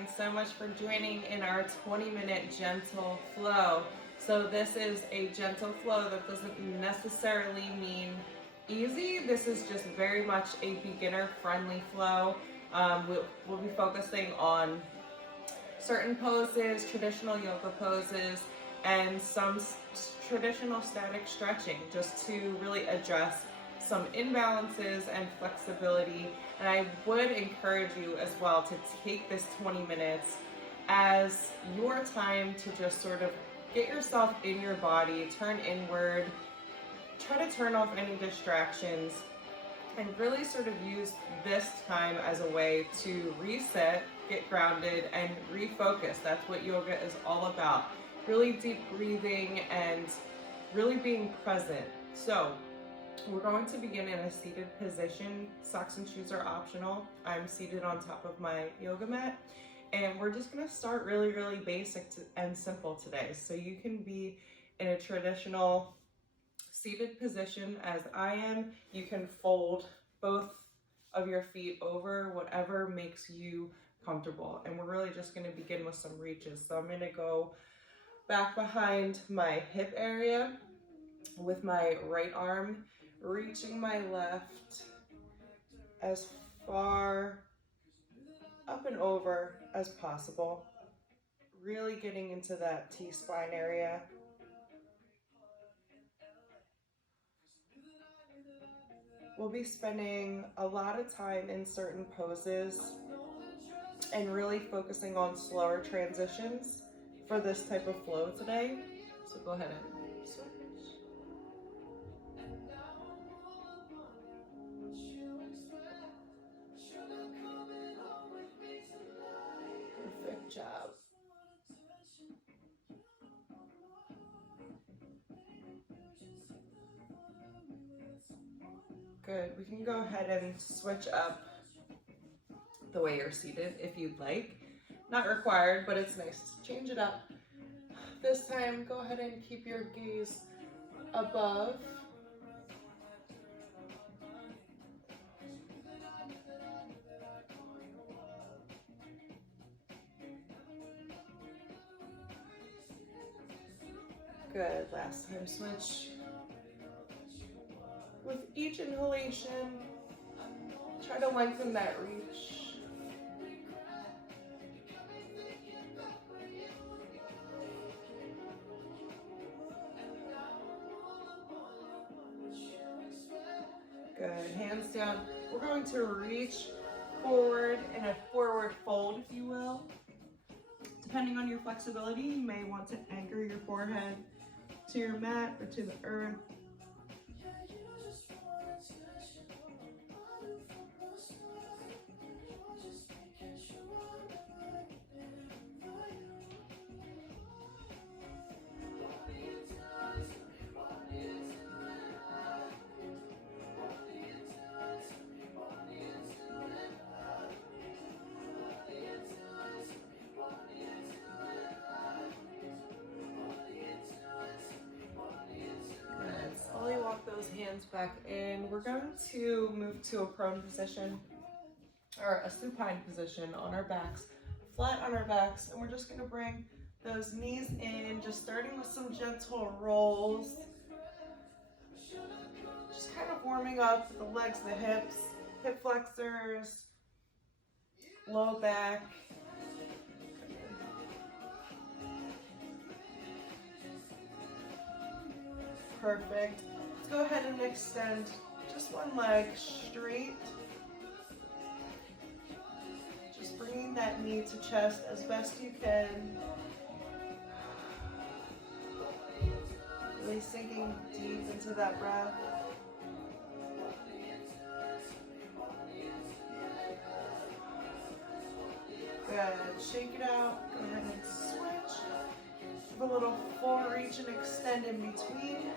Thanks so much for joining in our 20-minute gentle flow. So this is a gentle flow that doesn't necessarily mean easy. This is just very much a beginner-friendly flow. We'll be focusing on certain poses, traditional yoga poses, and some traditional static stretching just to really address some imbalances and flexibility. And I would encourage you as well to take this 20 minutes as your time to just sort of get yourself in your body, turn inward, try to turn off any distractions, and really sort of use this time as a way to reset, get grounded, and refocus. That's what yoga is all about. Really deep breathing and really being present. So we're going to begin in a seated position. Socks and shoes are optional. I'm seated on top of my yoga mat. And we're just gonna start really, really basic and simple today. So you can be in a traditional seated position as I am. You can fold both of your feet over, whatever makes you comfortable. And we're really just gonna begin with some reaches. So I'm gonna go back behind my hip area with my right arm, reaching my left as far up and over as possible. Really getting into that T-spine area. We'll be spending a lot of time in certain poses and really focusing on slower transitions for this type of flow today. So go ahead and switch. Perfect job. Good. We can go ahead and switch up the way you're seated if you'd like. Not required, but it's nice to change it up. This time, go ahead and keep your gaze above. Good. Last time, switch. With each inhalation, try to lengthen that reach. Good. Hands down. We're going to reach forward in a forward fold, if you will. Depending on your flexibility, you may want to anchor your forehead to your mat or to the earth. Those hands back in. We're going to move to a prone position or a supine position on our backs, flat on our backs, and we're just going to bring those knees in, just starting with some gentle rolls, just kind of warming up the legs, the hips, hip flexors, low back. Perfect. Go ahead and extend just one leg straight. Just bringing that knee to chest as best you can. Really sinking deep into that breath. Good. Shake it out. Go ahead and switch. Give a little full reach and extend in between.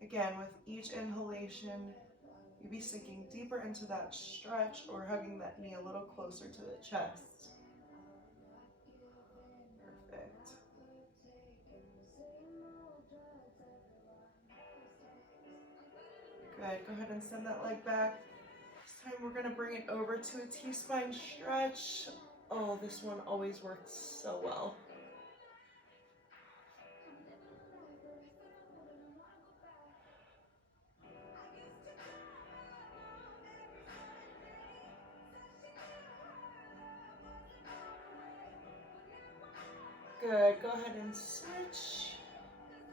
Again, with each inhalation, you'll be sinking deeper into that stretch or hugging that knee a little closer to the chest. Perfect. Good, go ahead and send that leg back. This time we're gonna bring it over to a T-spine stretch. Oh, this one always works so well. Good, go ahead and switch.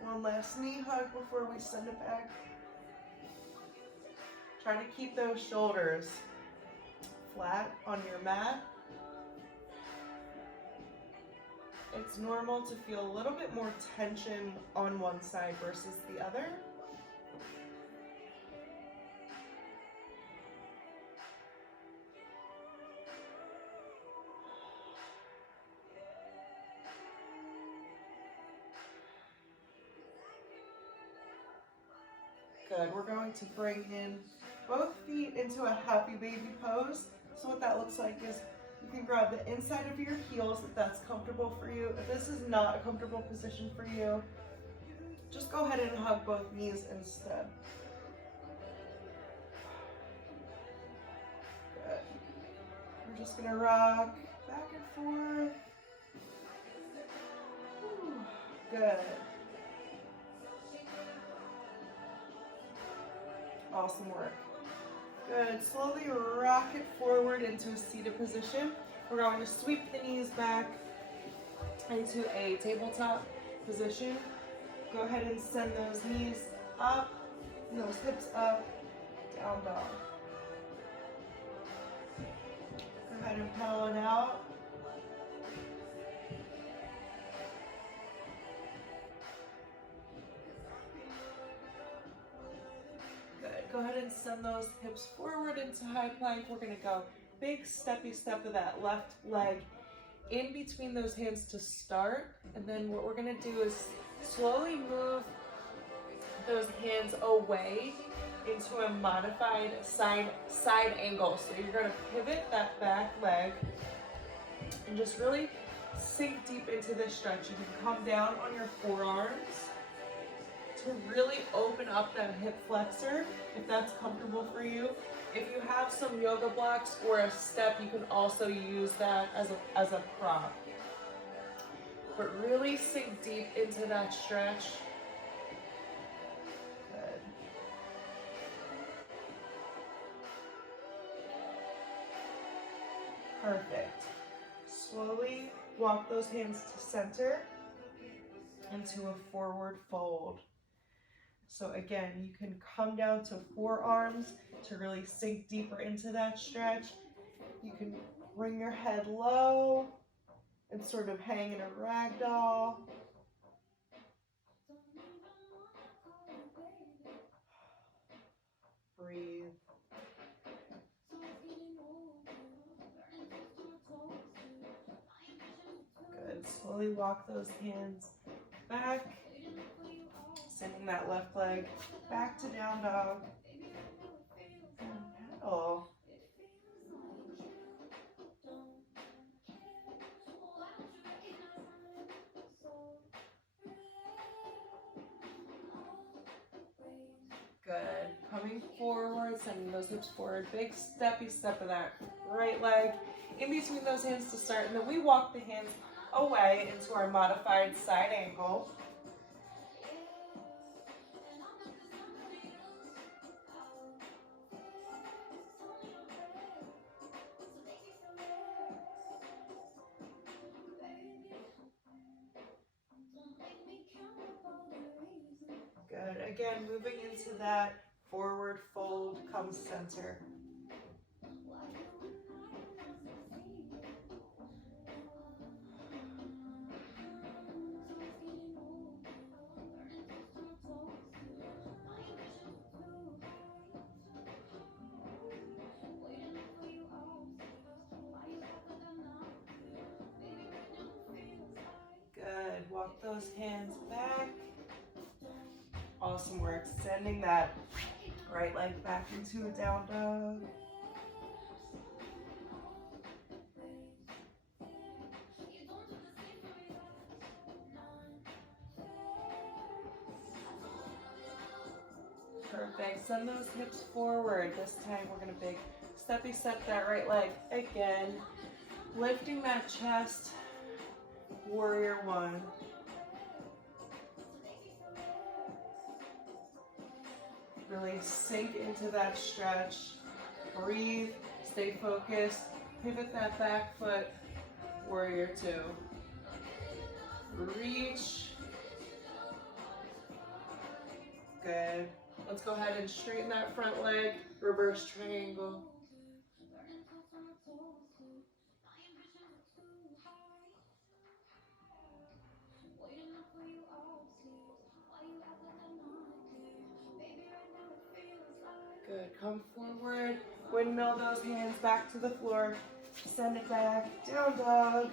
One last knee hug before we send it back. Try to keep those shoulders flat on your mat. It's normal to feel a little bit more tension on one side versus the other. Good, we're going to bring in both feet into a happy baby pose. So what that looks like is you can grab the inside of your heels if that's comfortable for you. If this is not a comfortable position for you, just go ahead and hug both knees instead. Good. We're just gonna rock back and forth. Whew. Good. Awesome work. Good, slowly rock it forward into a seated position. We're going to sweep the knees back into a tabletop position. Go ahead and send those knees up, and those hips up, down dog. Go ahead and pedal it out. Go ahead and send those hips forward into high plank. We're gonna go big steppy step of that left leg in between those hands to start. And then what we're gonna do is slowly move those hands away into a modified side angle. So you're gonna pivot that back leg and just really sink deep into this stretch. You can come down on your forearms to really open up that hip flexor, if that's comfortable for you. If you have some yoga blocks or a step, you can also use that as a prop. But really sink deep into that stretch. Good. Perfect. Slowly walk those hands to center into a forward fold. So again, you can come down to forearms to really sink deeper into that stretch. You can bring your head low and sort of hang in a ragdoll. Breathe. Good. Slowly walk those hands back. Sending that left leg back to down dog. And pedal. Good. Coming forward, sending those hips forward. Big steppy step of that right leg in between those hands to start. And then we walk the hands away into our modified side angle. Good. Again, moving into that forward fold, come center. Good. Walk those hands back. Awesome work. Sending that right leg back into a down dog. Perfect. Send those hips forward. This time we're gonna big steppy step that right leg again. Lifting that chest, warrior one. Really sink into that stretch. Breathe, stay focused. Pivot that back foot, warrior two. Reach. Good. Let's go ahead and straighten that front leg, reverse triangle. Good, come forward, windmill those hands back to the floor, send it back, down dog.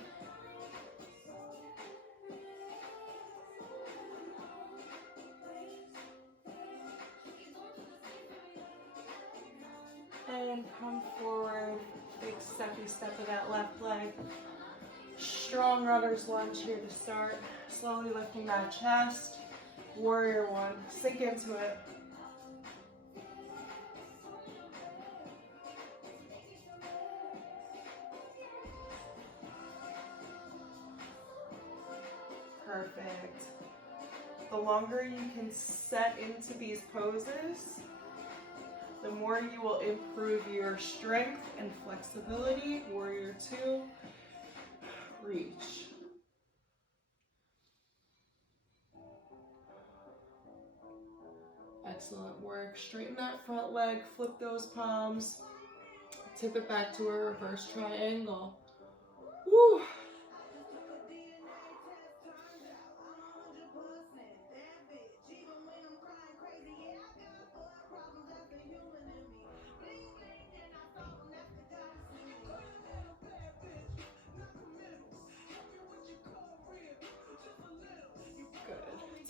And come forward, big steppy step of that left leg. Strong runner's lunge here to start. Slowly lifting that chest, warrior one, sink into it. Perfect. The longer you can set into these poses, the more you will improve your strength and flexibility. Warrior two, reach. Excellent work. Straighten that front leg, flip those palms, tip it back to a reverse triangle. Woo.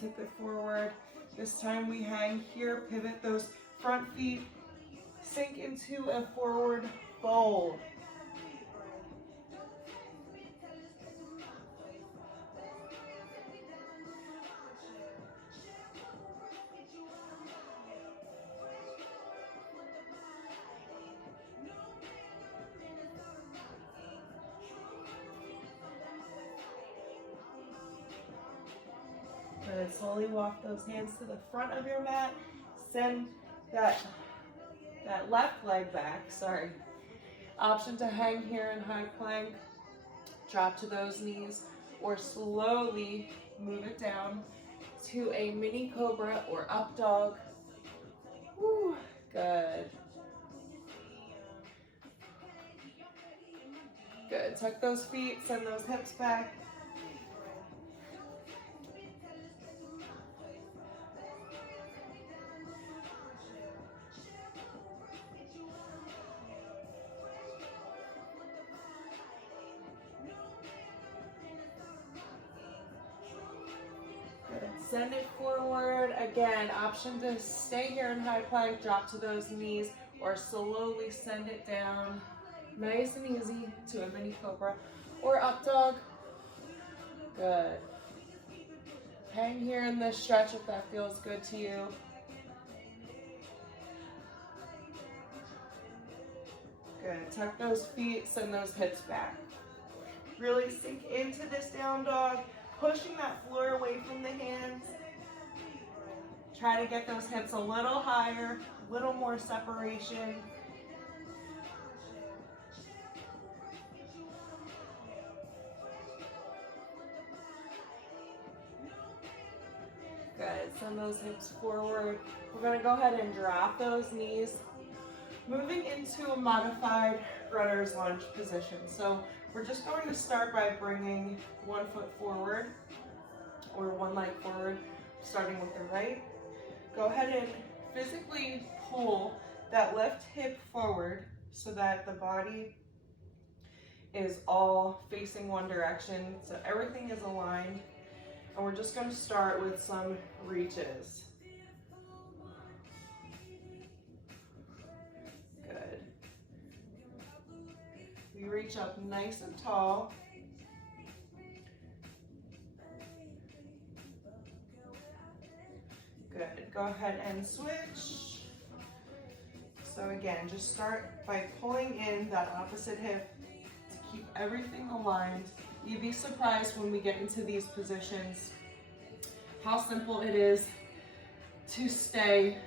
Tip it forward. This time we hang here, pivot those front feet, sink into a forward fold. Good. Slowly walk those hands to the front of your mat. Send that left leg back, sorry. Option to hang here in high plank. Drop to those knees or slowly move it down to a mini cobra or up dog. Woo, good. Good. Tuck those feet, send those hips back. Send it forward. Again, option to stay here in high plank, drop to those knees, or slowly send it down. Nice and easy to a mini cobra or up dog. Good. Hang here in this stretch if that feels good to you. Good. Tuck those feet, send those hips back. Really sink into this down dog. Pushing that floor away from the hands. Try to get those hips a little higher, a little more separation. Good, send those hips forward. We're gonna go ahead and drop those knees. Moving into a modified runner's lunge position. So we're just going to start by bringing one foot forward or one leg forward, starting with the right. Go ahead and physically pull that left hip forward so that the body is all facing one direction. So everything is aligned. And we're just going to start with some reaches. Good. We reach up nice and tall. Good. Go ahead and switch. So again, just start by pulling in that opposite hip to keep everything aligned. You'd be surprised when we get into these positions how simple it is to stay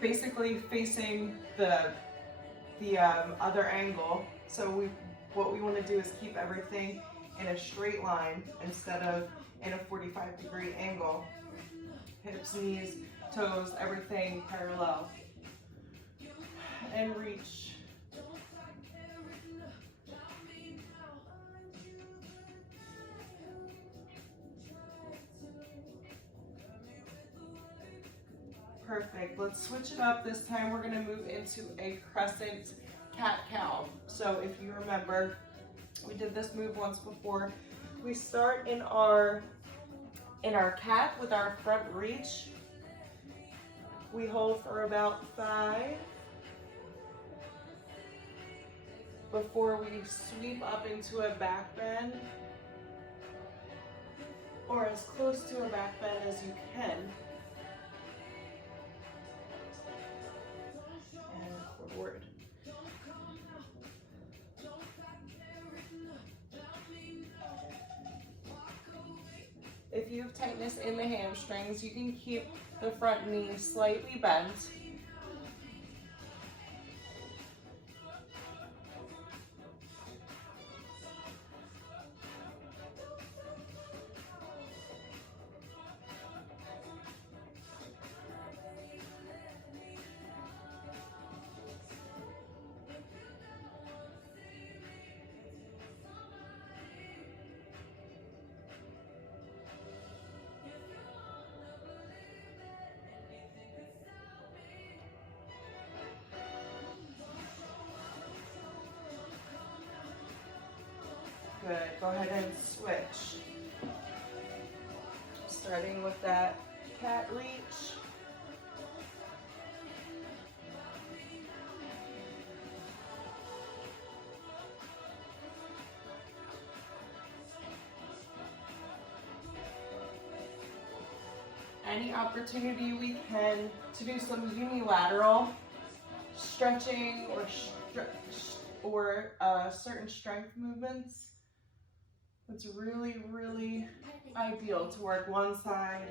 basically facing the other angle. So what we want to do is keep everything in a straight line instead of in a 45-degree angle. Hips, knees, toes, everything parallel. And reach. Perfect. Let's switch it up. This time we're going to move into a crescent cat-cow. So if you remember, we did this move once before. We start in our cat with our front reach. We hold for about 5 before we sweep up into a back bend, or as close to a back bend as you can. And forward. If you have tightness in the hamstrings, you can keep the front knee slightly bent. Good. Go ahead and switch. Starting with that cat reach. Any opportunity we can to do some unilateral stretching or certain strength movements. It's really, really ideal to work one side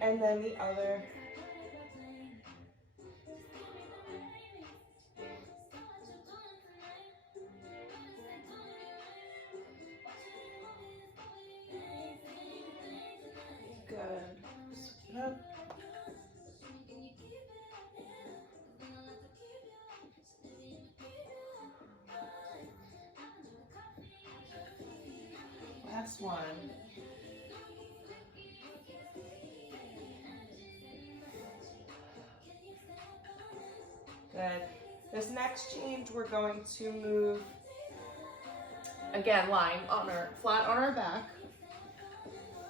and then the other. Good. Switch it up. Last one. Good. This next change, we're going to move, again, lying on flat on our back.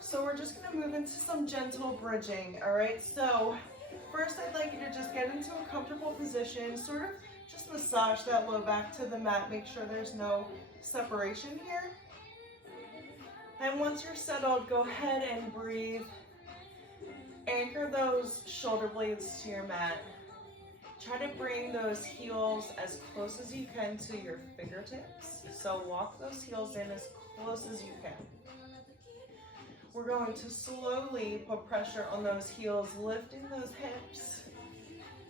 So we're just gonna move into some gentle bridging, all right? So first I'd like you to just get into a comfortable position, sort of just massage that low back to the mat, make sure there's no separation here. And once you're settled, go ahead and breathe. Anchor those shoulder blades to your mat. Try to bring those heels as close as you can to your fingertips. So walk those heels in as close as you can. We're going to slowly put pressure on those heels, lifting those hips.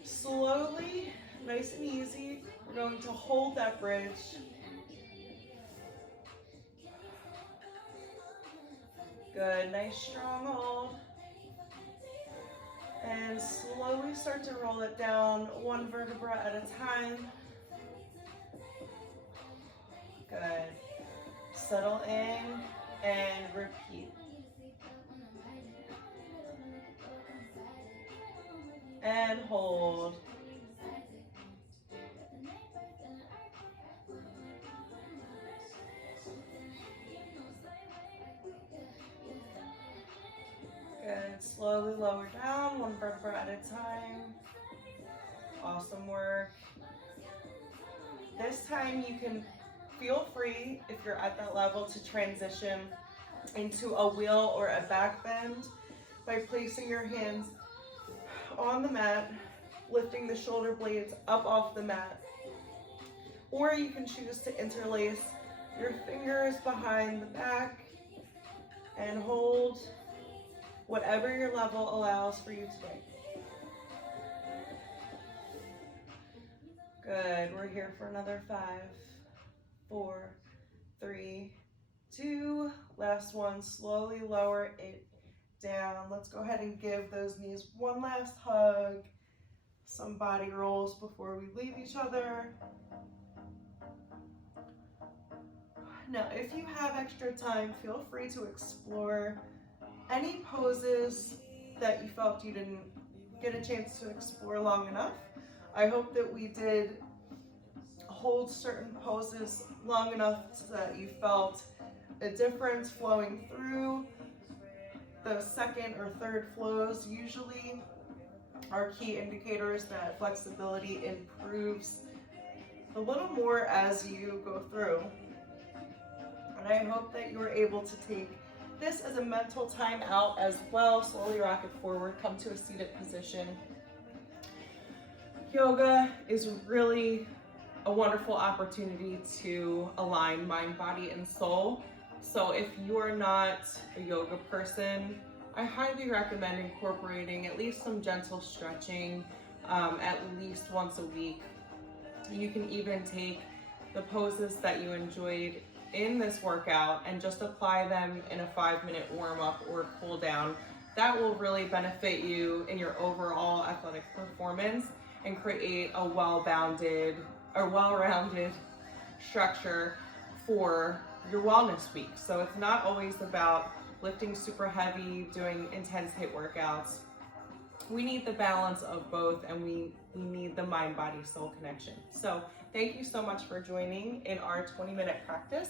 Slowly, nice and easy, we're going to hold that bridge. Good, nice strong hold. And slowly start to roll it down, one vertebra at a time. Good. Settle in and repeat. And hold. Good. Slowly lower down, one vertebra at a time. Awesome work. This time you can feel free, if you're at that level, to transition into a wheel or a back bend by placing your hands on the mat, lifting the shoulder blades up off the mat. Or you can choose to interlace your fingers behind the back and hold whatever your level allows for you today. Good, we're here for another 5, 4, 3, 2, last one. Slowly lower it down. Let's go ahead and give those knees one last hug. Some body rolls before we leave each other. Now, if you have extra time, feel free to explore any poses that you felt you didn't get a chance to explore long enough. I hope that we did hold certain poses long enough so that you felt a difference flowing through. Those second or third flows usually are key indicators that flexibility improves a little more as you go through. And I hope that you were able to take this as a mental time out as well. Slowly rock it forward, come to a seated position. Yoga is really a wonderful opportunity to align mind, body, and soul. So if you are not a yoga person, I highly recommend incorporating at least some gentle stretching at least once a week. You can even take the poses that you enjoyed in this workout and just apply them in a 5-minute warm-up or cool down. That will really benefit you in your overall athletic performance and create a well-rounded structure for your wellness week. So it's not always about lifting super heavy, doing intense HIIT workouts. We need the balance of both, and we need the mind, body, soul connection. So thank you so much for joining in our 20-minute practice.